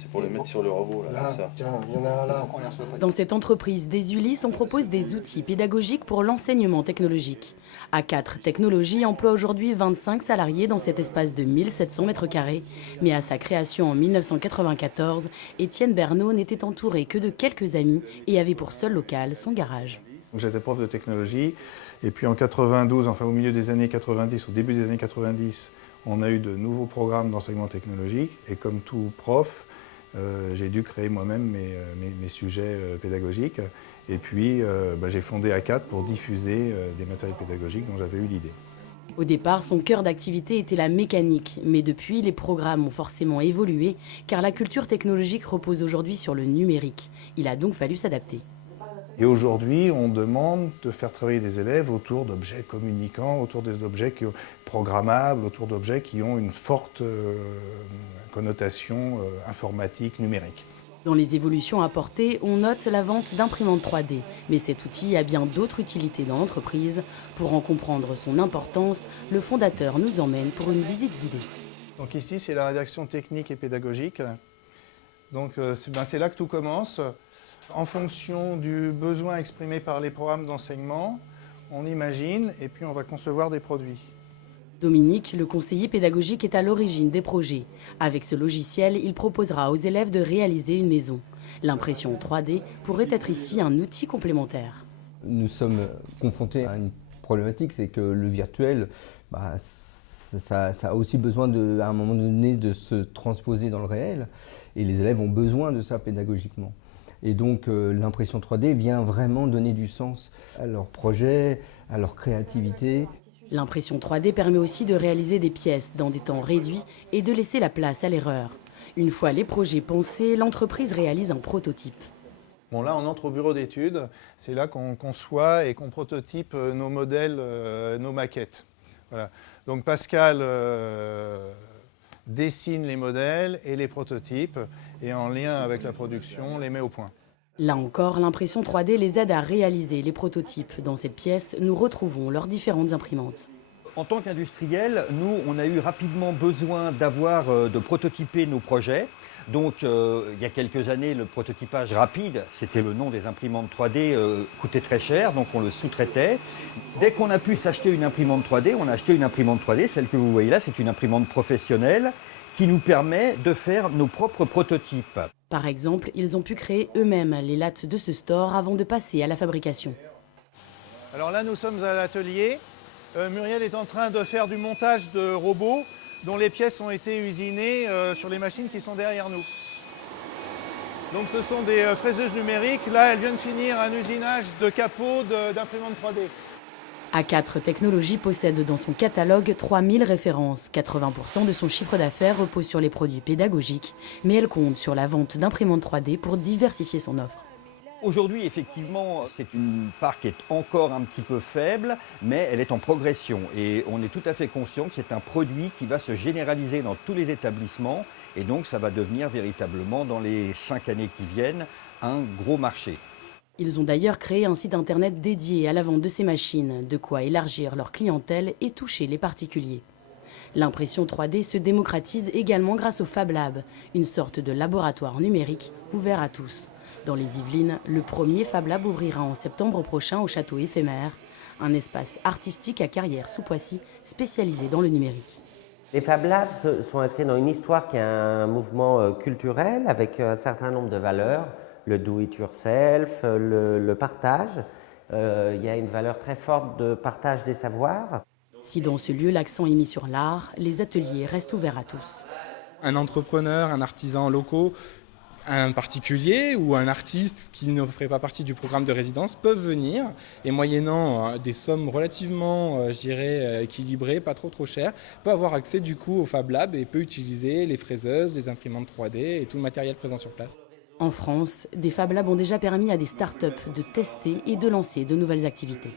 C'est pour les mettre sur le robot, là, comme ça. Tiens, il y en a un là. Dans cette entreprise des Ulysse, on propose des outils pédagogiques pour l'enseignement technologique. A4 Technologies emploie aujourd'hui 25 salariés dans cet espace de 1700 m². Mais à sa création en 1994, Étienne Bernot n'était entouré que de quelques amis et avait pour seul local son garage. J'étais prof de technologie et puis en 92, enfin au milieu des années 90, au début des années 90, on a eu de nouveaux programmes d'enseignement technologique et comme tout prof, j'ai dû créer moi-même mes sujets pédagogiques et puis j'ai fondé A4 pour diffuser des matériels pédagogiques dont j'avais eu l'idée. Au départ, son cœur d'activité était la mécanique, mais depuis, les programmes ont forcément évolué car la culture technologique repose aujourd'hui sur le numérique. Il a donc fallu s'adapter. Et aujourd'hui, on demande de faire travailler des élèves autour d'objets communicants, autour d'objets programmables, autour d'objets qui ont une forte connotation informatique, numérique. Dans les évolutions apportées, on note la vente d'imprimantes 3D. Mais cet outil a bien d'autres utilités dans l'entreprise. Pour en comprendre son importance, le fondateur nous emmène pour une visite guidée. Donc ici, c'est la rédaction technique et pédagogique. Donc c'est là que tout commence. En fonction du besoin exprimé par les programmes d'enseignement, on imagine et puis on va concevoir des produits. Dominique, le conseiller pédagogique, est à l'origine des projets. Avec ce logiciel, il proposera aux élèves de réaliser une maison. L'impression 3D pourrait être ici un outil complémentaire. Nous sommes confrontés à une problématique, c'est que le virtuel, ça a aussi besoin à un moment donné de se transposer dans le réel et les élèves ont besoin de ça pédagogiquement. Et donc l'impression 3D vient vraiment donner du sens à leurs projets, à leur créativité. L'impression 3D permet aussi de réaliser des pièces dans des temps réduits et de laisser la place à l'erreur. Une fois les projets pensés, l'entreprise réalise un prototype. Bon, là, on entre au bureau d'études. C'est là qu'on conçoit et qu'on prototype nos modèles, nos maquettes. Voilà. Donc Pascal dessine les modèles et les prototypes et en lien avec la production, les met au point. Là encore, l'impression 3D les aide à réaliser les prototypes. Dans cette pièce, nous retrouvons leurs différentes imprimantes. En tant qu'industriel, nous, on a eu rapidement besoin de prototyper nos projets. Donc, il y a quelques années, le prototypage rapide, c'était le nom des imprimantes 3D, coûtait très cher, donc on le sous-traitait. Dès qu'on a pu s'acheter une imprimante 3D, on a acheté une imprimante 3D, celle que vous voyez là, c'est une imprimante professionnelle qui nous permet de faire nos propres prototypes. Par exemple, ils ont pu créer eux-mêmes les lattes de ce store avant de passer à la fabrication. Alors là, nous sommes à l'atelier. Muriel est en train de faire du montage de robots dont les pièces ont été usinées sur les machines qui sont derrière nous. Donc ce sont des fraiseuses numériques. Là, elles viennent finir un usinage de capots d'imprimantes 3D. A4 Technologies possède dans son catalogue 3000 références. 80% de son chiffre d'affaires repose sur les produits pédagogiques, mais elle compte sur la vente d'imprimantes 3D pour diversifier son offre. Aujourd'hui, effectivement, c'est une part qui est encore un petit peu faible, mais elle est en progression. Et on est tout à fait conscient que c'est un produit qui va se généraliser dans tous les établissements. Et donc, ça va devenir véritablement, dans les 5 années qui viennent, un gros marché. Ils ont d'ailleurs créé un site internet dédié à la vente de ces machines, de quoi élargir leur clientèle et toucher les particuliers. L'impression 3D se démocratise également grâce au Fab Lab, une sorte de laboratoire numérique ouvert à tous. Dans les Yvelines, le premier Fab Lab ouvrira en septembre prochain au Château Éphémère, un espace artistique à Carrières-sous-Poissy spécialisé dans le numérique. Les Fab Labs sont inscrits dans une histoire qui est un mouvement culturel avec un certain nombre de valeurs, le do-it-yourself, le partage. Il y a une valeur très forte de partage des savoirs. Si dans ce lieu l'accent est mis sur l'art, les ateliers restent ouverts à tous. Un entrepreneur, un artisan locaux, un particulier ou un artiste qui ne ferait pas partie du programme de résidence peuvent venir et moyennant des sommes relativement, équilibrées, pas trop chères, peut avoir accès du coup au Fab Lab et peut utiliser les fraiseuses, les imprimantes 3D et tout le matériel présent sur place. En France, des Fab Labs ont déjà permis à des startups de tester et de lancer de nouvelles activités.